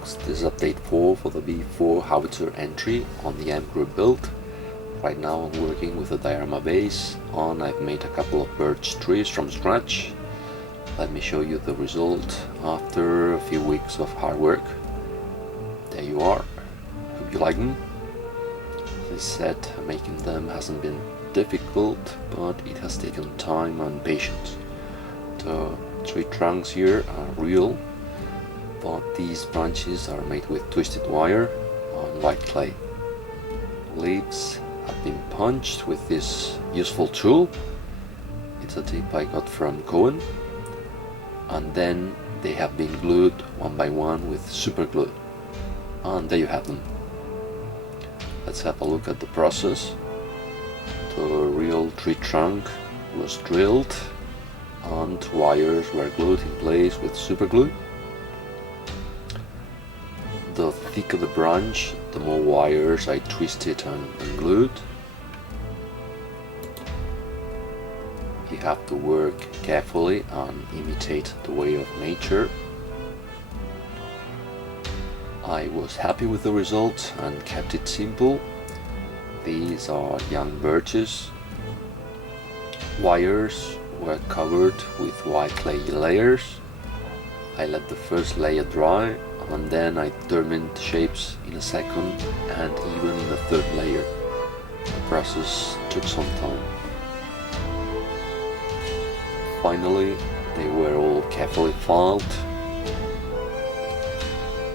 folks, this is update 4 for the B-4 Howitzer entry on the M group build. Right now I'm working with a diorama base and I've made a couple of birch trees from scratch. Let me show you the result after a few weeks of hard work. There you are. Hope you like them. As I said, making them hasn't been difficult, but it has taken time and patience. The tree trunks here are real, but these branches are made with twisted wire on white clay. Leaves have been punched with this useful tool. It's a tip I got from Cohen, and then they have been glued one by one with super glue, and there you have them. Let's have a look at the process. The real tree trunk was drilled and wires were glued in place with super glue. The thicker the branch, the more wires I twisted and glued. You have to work carefully and imitate the way of nature. I was happy with the result and kept it simple. These are young birches. Wires were covered with white clay layers. I let the first layer dry and then I determined shapes in a second and even in a third layer. The process took some time. Finally, they were all carefully filed,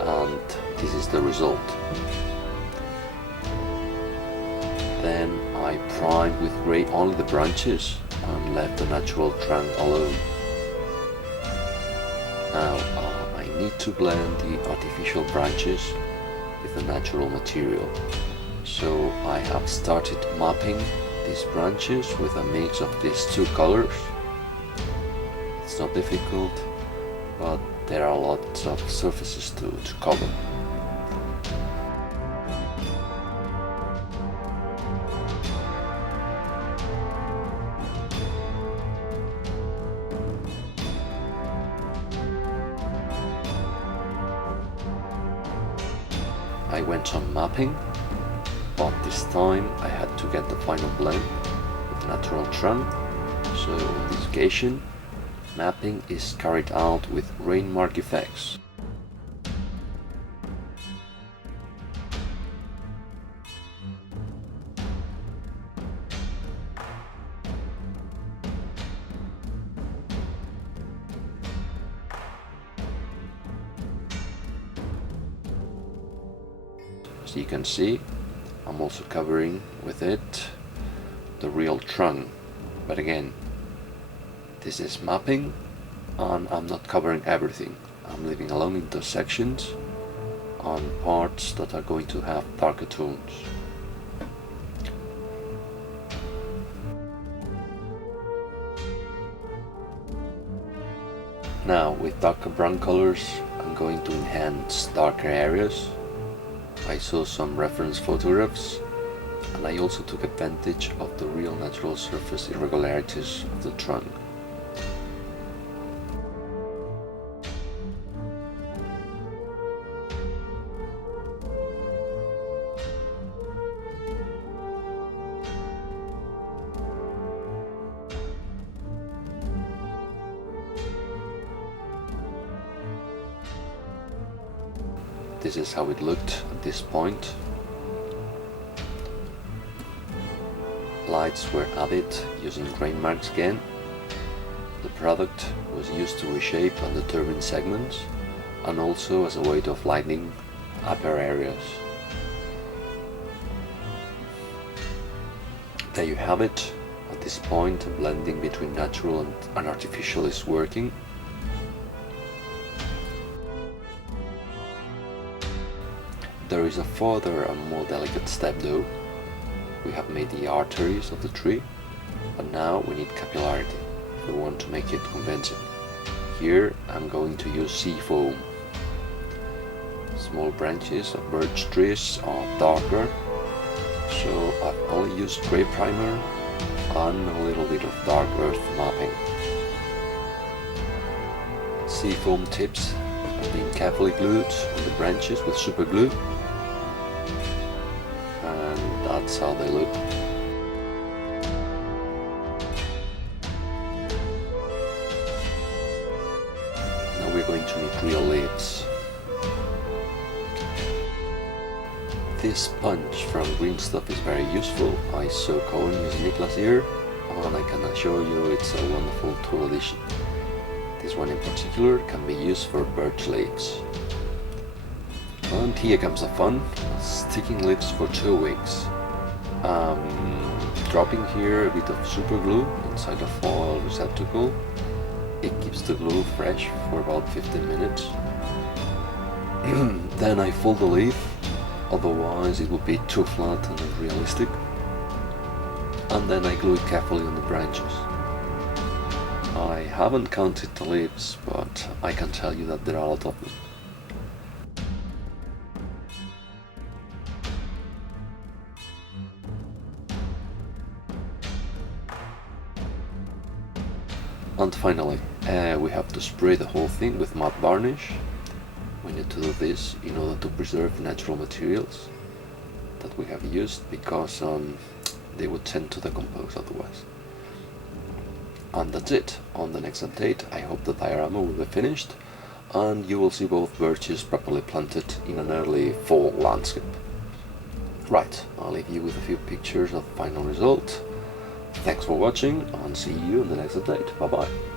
and this is the result. Then I primed with grey only the branches and left the natural trunk alone. Now I need to blend the artificial branches with the natural material. So I have started mapping these branches with a mix of these two colors. It's not difficult, but there are lots of surfaces to cover. I went on mapping, but this time I had to get the final blend with the natural trunk. So on this occasion, mapping is carried out with rain mark effects. As you can see, I'm also covering with it the real trunk, but again, this is mapping and I'm not covering everything. I'm leaving alone intersections on parts that are going to have Parka Tools. Now with darker brown colors I'm going to enhance darker areas. I saw some reference photographs and I also took advantage of the real natural surface irregularities of the trunk. This is how it looked at this point. Lights were added using grain marks again. The product was used to reshape and determine segments, and also as a way of lighting upper areas. There you have it. At this point, the blending between natural and artificial is working. There is a further and more delicate step though. We have made the arteries of the tree, but now we need capillarity if we want to make it convincing. Here I'm going to use sea foam. Small branches of birch trees are darker, so I've only used grey primer and a little bit of dark earth mapping. Sea foam tips have been carefully glued on the branches with super glue, and that's how they look. Now we're going to make real leaves. This sponge from Green Stuff is very useful. I saw Cohen using it last year, and I can assure you it's a wonderful tool addition. This one in particular can be used for birch leaves. And here comes the fun, sticking leaves for 2 weeks. Dropping here a bit of super glue inside a foil receptacle. It keeps the glue fresh for about 15 minutes. Then I fold the leaf, otherwise it would be too flat and unrealistic. And then I glue it carefully on the branches. I haven't counted the leaves, but I can tell you that there are a lot of them. And finally, we have to spray the whole thing with matte varnish. We need to do this in order to preserve natural materials that we have used, because they would tend to decompose otherwise. And that's it. On the next update, I hope the diorama will be finished and you will see both birches properly planted in an early fall landscape. Right, I'll leave you with a few pictures of the final result. Thanks for watching and see you in the next update. Bye bye.